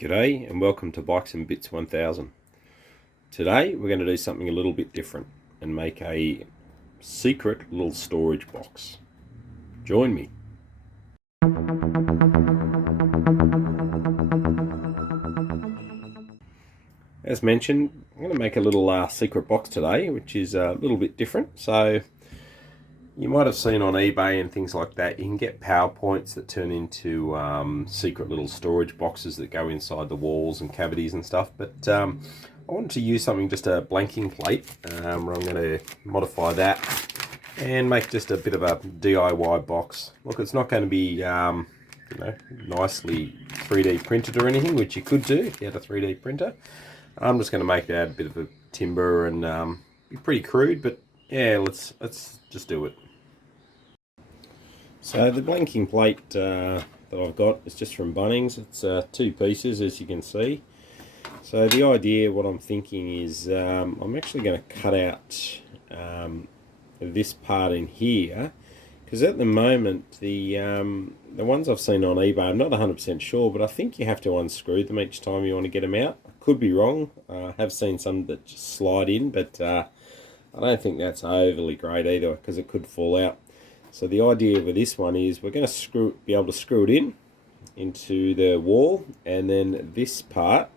G'day and welcome to Bikes and Bits 1000. Today we're going to do something a little bit different and make a secret little storage box. Join me. As mentioned, I'm going to make a little secret box today, which is a little bit different. So you might have seen on eBay and things like that, you can get PowerPoints that turn into secret little storage boxes that go inside the walls and cavities and stuff. But I wanted to use something, just a blanking plate, where I'm going to modify that and make just a bit of a DIY box. Look, it's not going to be nicely 3D printed or anything, which you could do if you had a 3D printer. I'm just going to make it out a bit of a timber and be pretty crude, but yeah, let's just do it. So the blanking plate that I've got is just from Bunnings. It's 2 pieces, as you can see. So the idea, what I'm thinking is, I'm actually going to cut out this part in here, because at the moment the ones I've seen on eBay, I'm not 100% sure, but I think you have to unscrew them each time you want to get them out. I could be wrong. I have seen some that just slide in, but I don't think that's overly great either, because it could fall out. So the idea with this one is we're going to be able to screw it into the wall, and then this part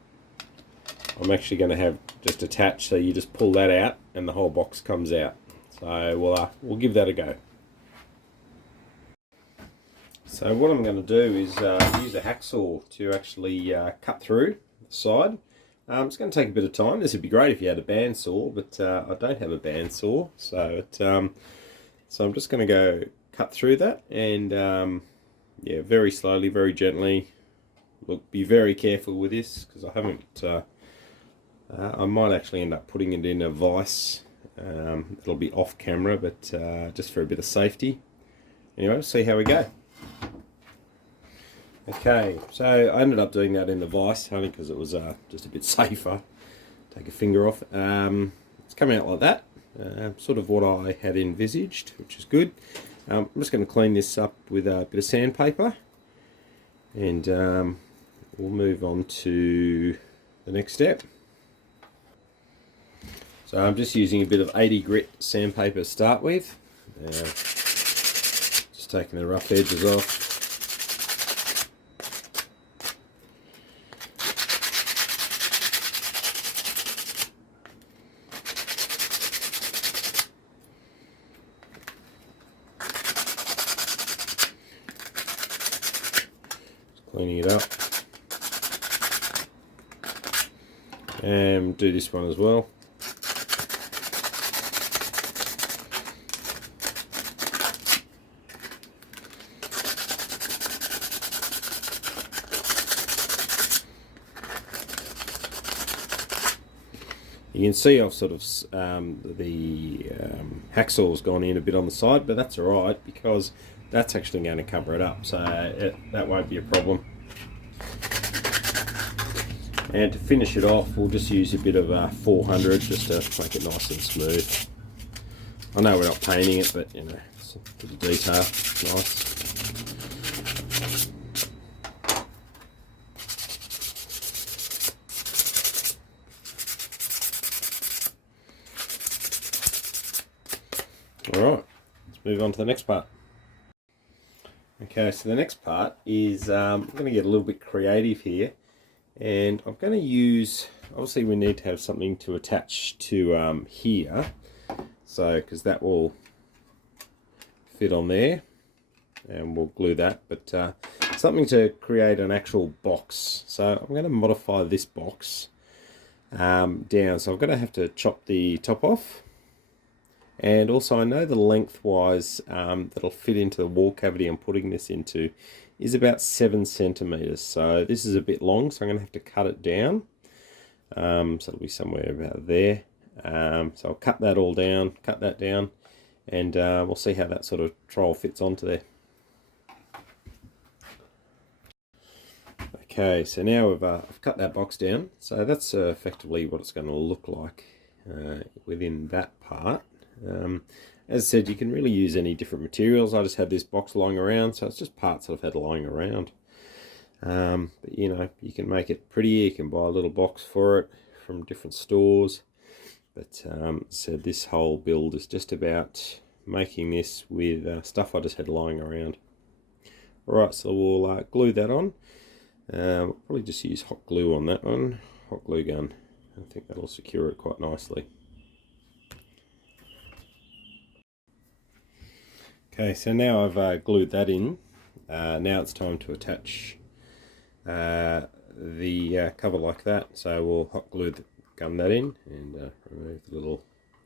I'm actually going to have just attached, so you just pull that out and the whole box comes out. So we'll give that a go. So what I'm going to do is use a hacksaw to actually cut through the side. It's going to take a bit of time. This would be great if you had a bandsaw, but I don't have a bandsaw, so I'm just going to go cut through that, and yeah, very slowly, very gently. Look, be very careful with this, because I haven't. I might actually end up putting it in a vise. It'll be off camera, but just for a bit of safety. Anyway, we'll see how we go. Okay, so I ended up doing that in the vise only because it was just a bit safer. Take a finger off. It's coming out like that. Sort of what I had envisaged, which is good. I'm just going to clean this up with a bit of sandpaper, and we'll move on to the next step. So I'm just using a bit of 80 grit sandpaper to start with. Just taking the rough edges off. Cleaning it up, and do this one as well. You can see I've sort of the hacksaw's gone in a bit on the side, but that's alright, because that's actually going to cover it up, so that won't be a problem. And to finish it off, we'll just use a bit of 400 just to make it nice and smooth. I know we're not painting it, but you know, it's a bit of detail. Nice. Alright, let's move on to the next part. Okay, so the next part is I'm going to get a little bit creative here, and I'm going to use, obviously we need to have something to attach to here, so because that will fit on there, and we'll glue that, but something to create an actual box. So I'm going to modify this box down, so I'm going to have to chop the top off. And also I know the lengthwise that'll fit into the wall cavity I'm putting this into is about 7 centimeters. So this is a bit long, so I'm going to have to cut it down. So it'll be somewhere about there. So I'll cut that all down, cut that down, and we'll see how that sort of trial fits onto there. Okay, so now I've cut that box down. So that's effectively what it's going to look like within that part. As I said, you can really use any different materials. I just had this box lying around, so it's just parts I've had lying around. But you know, you can make it prettier. You can buy a little box for it from different stores. But so this whole build is just about making this with stuff I just had lying around. Alright, so we'll glue that on. We'll probably just use hot glue on that one, hot glue gun. I think that'll secure it quite nicely. Okay, so now I've glued that in. Now it's time to attach the cover like that. So we'll hot glue the gun that in and remove the little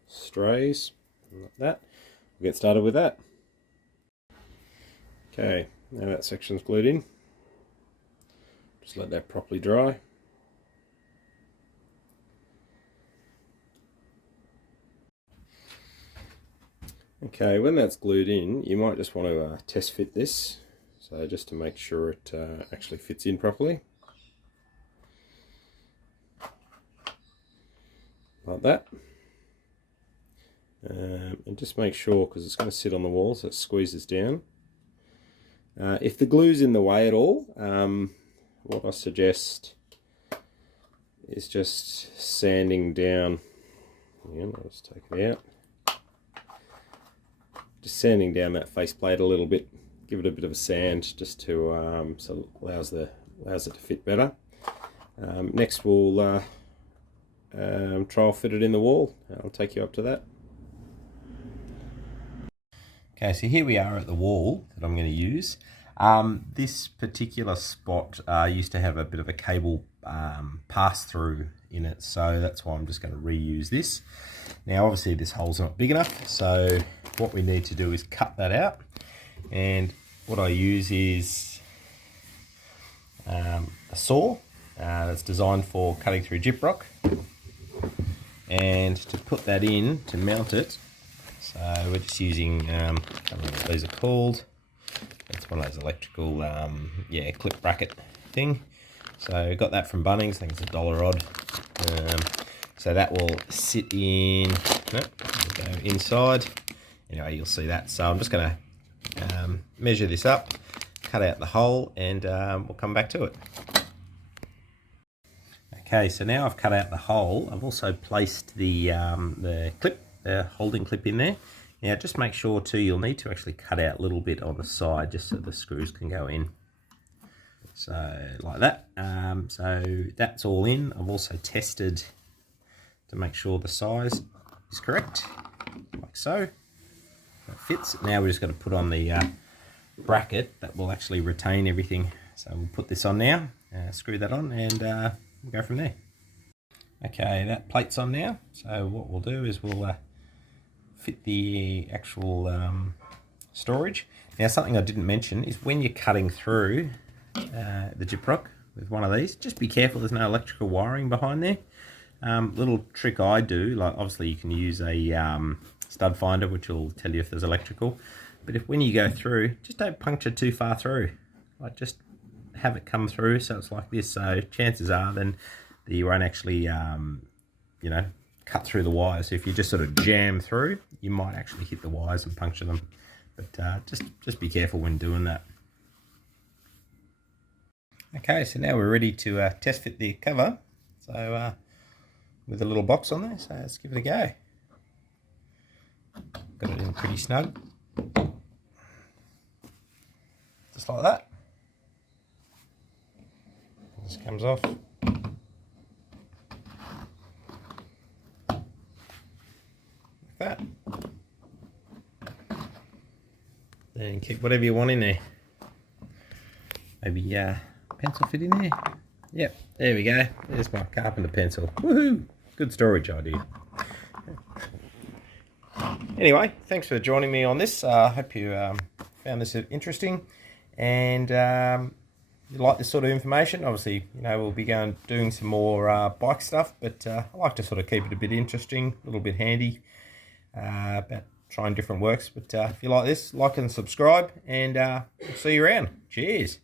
strays like that. We'll get started with that. Okay, now that section's glued in. Just let that properly dry. Okay, when that's glued in, you might just want to test fit this, so just to make sure it actually fits in properly. Like that. And just make sure, because it's going to sit on the wall, so it squeezes down. If the glue's in the way at all, what I suggest is just sanding down. Again, I'll just take it out. Just sanding down that faceplate a little bit, give it a bit of a sand just to so it allows it to fit better. Next we'll trial fit it in the wall. I'll take you up to that. Okay, so here we are at the wall that I'm going to use. This particular spot used to have a bit of a cable pass through in it, so that's why I'm just going to reuse this. Now obviously this hole's not big enough, so what we need to do is cut that out, and what I use is a saw that's designed for cutting through gyprock, and to put that in, to mount it, so we're just using, I don't know what these are called, it's one of those electrical clip bracket thing. So got that from Bunnings, I think it's $1 odd. So that will sit in, go inside. Anyway, you'll see that. So I'm just going to measure this up, cut out the hole, and we'll come back to it. Okay, so now I've cut out the hole. I've also placed the clip, the holding clip in there. Now just make sure too, you'll need to actually cut out a little bit on the side just so the screws can go in. So like that. So that's all in. I've also tested to make sure the size is correct, like so. That fits. Now we're just going to put on the bracket that will actually retain everything. So we'll put this on now, screw that on, and we'll go from there. Okay, that plate's on now. So what we'll do is we'll fit the actual storage. Now something I didn't mention is when you're cutting through the gyprock with one of these, just be careful there's no electrical wiring behind there. Little trick I do, like obviously you can use a stud finder which will tell you if there's electrical, but if when you go through, just don't puncture too far through, like just have it come through so it's like this, so chances are then that you won't actually you know, cut through the wires. So if you just sort of jam through, you might actually hit the wires and puncture them, but just be careful when doing that. Okay, so now we're ready to test fit the cover, so with a little box on there, so let's give it a go. Got it in pretty snug, just like that. This comes off. Like that. Then keep whatever you want in there. Maybe pencil fit in there. Yep, there we go. There's my carpenter pencil. Woohoo! Good storage idea. Anyway, thanks for joining me on this. I hope you found this interesting, and you like this sort of information. Obviously, you know, we'll be doing some more bike stuff, but I like to sort of keep it a bit interesting, a little bit handy about trying different works. But if you like this, like and subscribe, and see you around. Cheers.